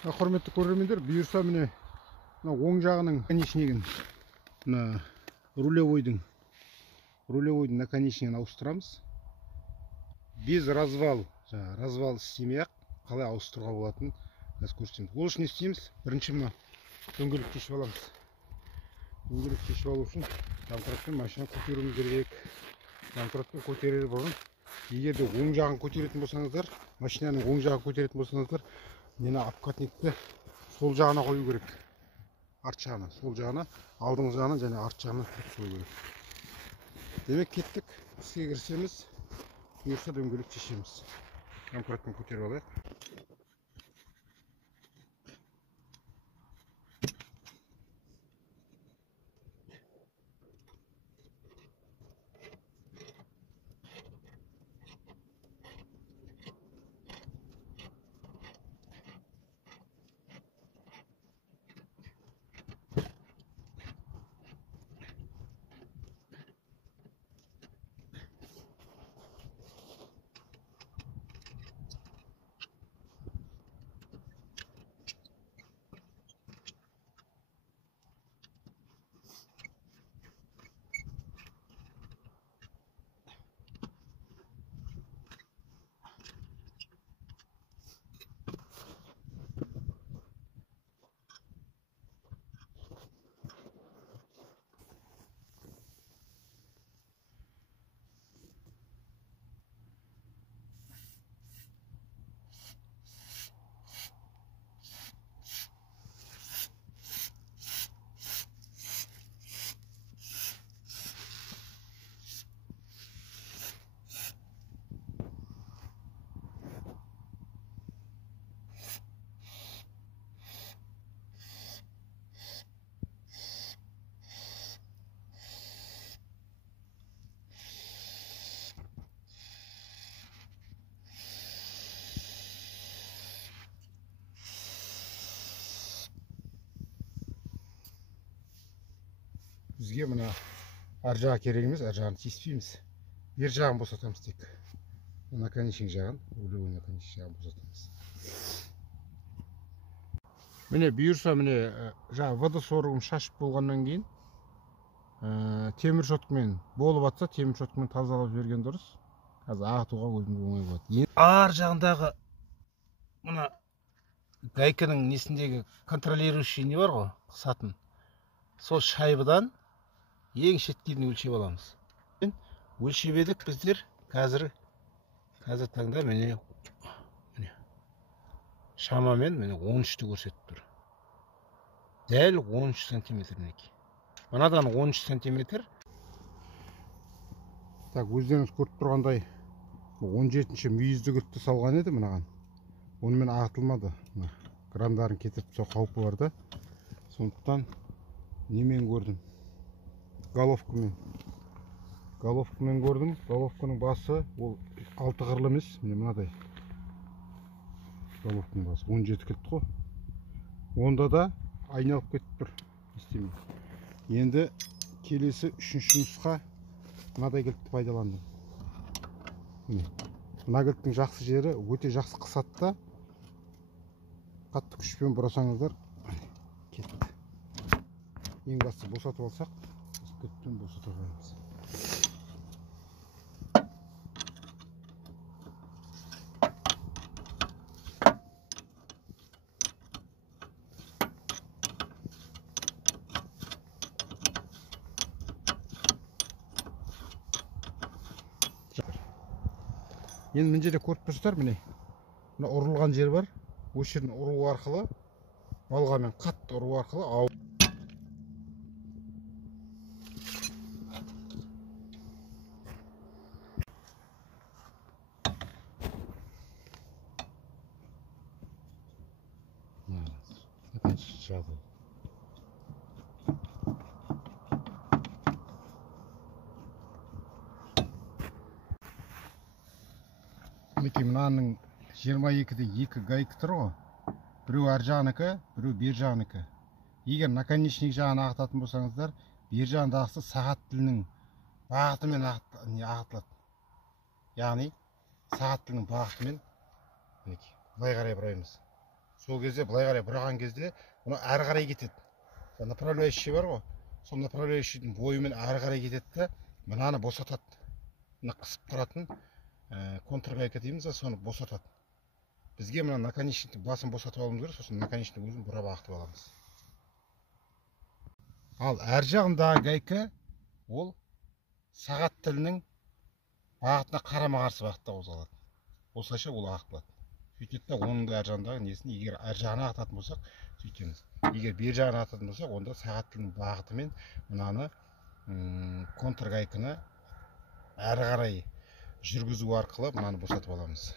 Құрметті көрермендер, бұйырса міне оң жағының наконечнигін мына рулевойдың наконечнигін ауыстырамыз. Без развал істемей ақ қалай ауыстыруға болатынын қазір көрсетеміз. Ол үшін не істейміз? Бірінші мына дөңгелек шешіп аламыз. Дөңгелек шешіп алу үшін домкратпен машина көтеруіміз керек. Домкратпен көтерер бұрын, егер де оң жағын көтеретін болсаңыздар, машинаның оң жағын көтеретін болсаңыздар, мені обкатникті сол жағына қою керек. Арт жағына, сол жағына, алдыңғы жағына және арт жағына қою керек. Демек кеттік, іске кірісеміз, бұйырса дөңгелек шешеміз. Домкратпен көтеріп алайық. Бізге мына ар жағы керек емес, ар жағын тиіспейміз. Бер жағын босатамыз тек. Наконечник жағын, рулевой наконечник жағын босатамыз. Міне бұйырса міне жаңа водосорғым шашып болғаннан кейін темір щеткамен болып атса, темір щеткамен тазалап жіберген дұрыс. Қазір ағытуға өзіміз оңай болады. Ар жағындағы мына гайканың несіндегі контролирующий не бар ғой, қысатын. Сол шайбыдан ең шеткейін өлшеп аламыз. Өлшеп едік біздер қазір таңда міне шамамен 13-ті көрсетіп тұр. Дәл 13 сантиметр неке. Мынадан 13 сантиметр. Так, өздеріңіз көріп тұрғандай 17-ші мүйізді кілтті салған еді мынаған. Онымен ағытылмады. Крандарын кетіріп сол қаупі бар да. Сондықтан немен көрдім? Головкамен көрдім. Головканың басы ол 6 қырлы емес, міне мынадай. Головканың басы 17 кілт қой. Онда да айналып кетіп тұр. Істемей. Енді келесі 3-ші нұсқа мынадай кілтті пайдаландым. Мына кілттің жақсы жері өте жақсы қысады да, қатты күшпен бұрасаңыздар кетті. Ең басты босатып алсақ, кілттен босатып аламыз. Енді мына жерде көріп тұрсыздар, міне мына ұрылған жер бар. Осы жерін ұру арқылы, балғамен қатты ұру арқылы жабы. Мінекей мынаның 22-де 2 гайка тұр ғой. Біреу ар жағынікі, біреу бер жағынікі. Егер наконечник жағын ағытатын болсаңыздар, бер жағындағысы сағат тілінің бағытымен ағытылады. Яғни сағат тілінің бағытымен былай қарай бұраймыз. сол кезде былай қарай бұраған кезде мына әрі қарай кетеді. Направляющий бар ғой, сол направляющийдің бойымен әрі қарай кетеді да мынаны босатады. Мына қысып тұратын контргайка дейміз, соны босатады. Бізге мына наконечниктің басын босатып алуымыз керек, сосын наконечниктің өзін бұрап ағытып аламыз. Ал әр жағындағы гайка ол сағат тілінің бағытына қарама-қарсы бағытта қозғалады. Осылайша ол ағытылады. Сөйтеді да оның да әр жағындағы несін, егер әр жағына ағытатын болсақ, сөйтеміз. Егер бер жағына ағытатын болсақ, онда сағат тілінің бағытымен мынаны контргайканы әрі қарай жүргізу арқылы мынаны босатып аламыз.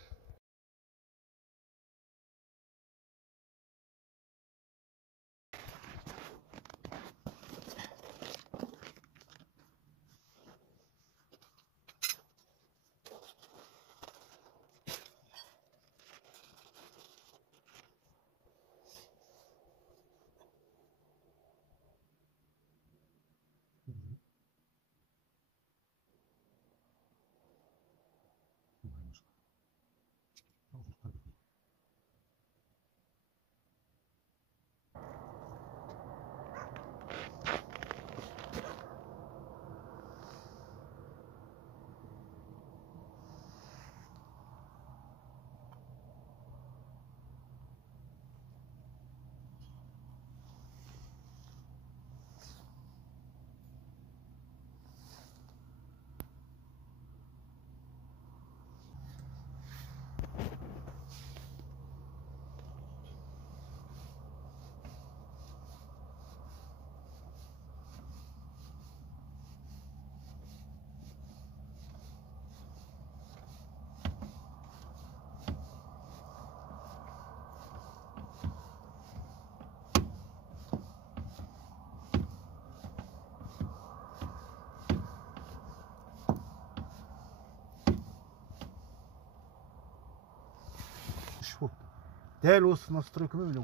Дәл осы настройкамен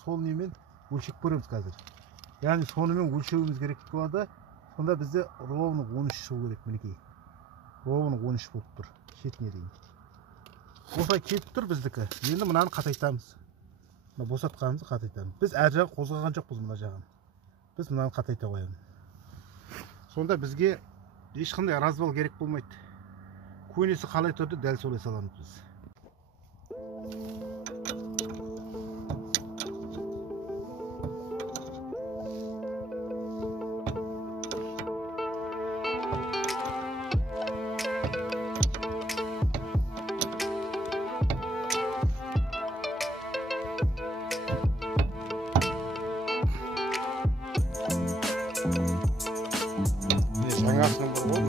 сол немен өлшеп көреміз қазір. Яғни сонымен өлшеуіміз керек болады. Сонда бізде ровно 13 шығу керек, мінекей. Ровно 13 болып тұр, шетіне дейін. Осылай кетіп тұр біздікі. Енді мынаны қатайтамыз. Мына босатқанымызды қатайтамыз. Біз әр жағын қозғаған жоқпыз мына жағын. Біз мынаны қатайта қоямыз. Сонда бізге ешқандай развал керек болмайды. Көнесі қалай тұрды, дәл солай саламыз біз. Жаңасының бір ол,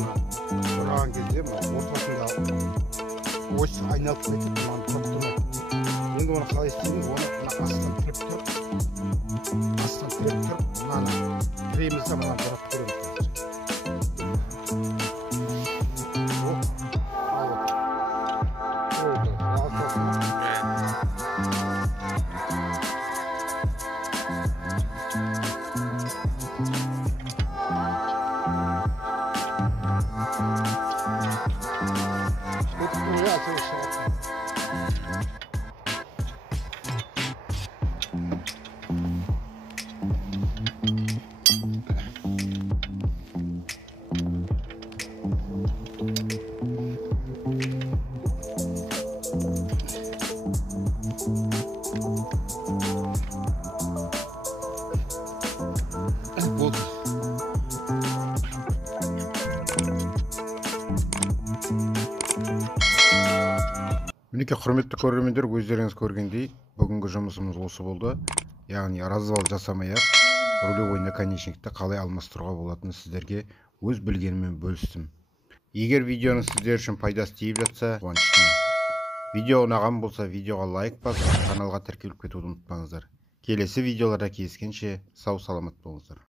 бұраған кезде ортасында ось айналып кетіп, мынаны тұрып тұрмайды. Енді оны қалай істейміз, оны астан тіреп тұрып, мынаны тіреміз де мынаны бұрап көреміз. Мінекей құрметті көрермендер, өздеріңіз көргендей, бүгінгі жұмысымыз осы болды. Яғни развал жасамай-ақ рулевой наконечникті қалай алмастыруға болатынын сіздерге өз білгенімен бөлістім. Егер видеоның сіздер үшін пайдасы тиіп жатса, қуаныштымын. Видео ұнаған болса, видеоға лайк басып, каналға тіркеліп кетуді ұмытпаңыздар. Келесі видеоларда кездескенше сау саламат болыңыздар.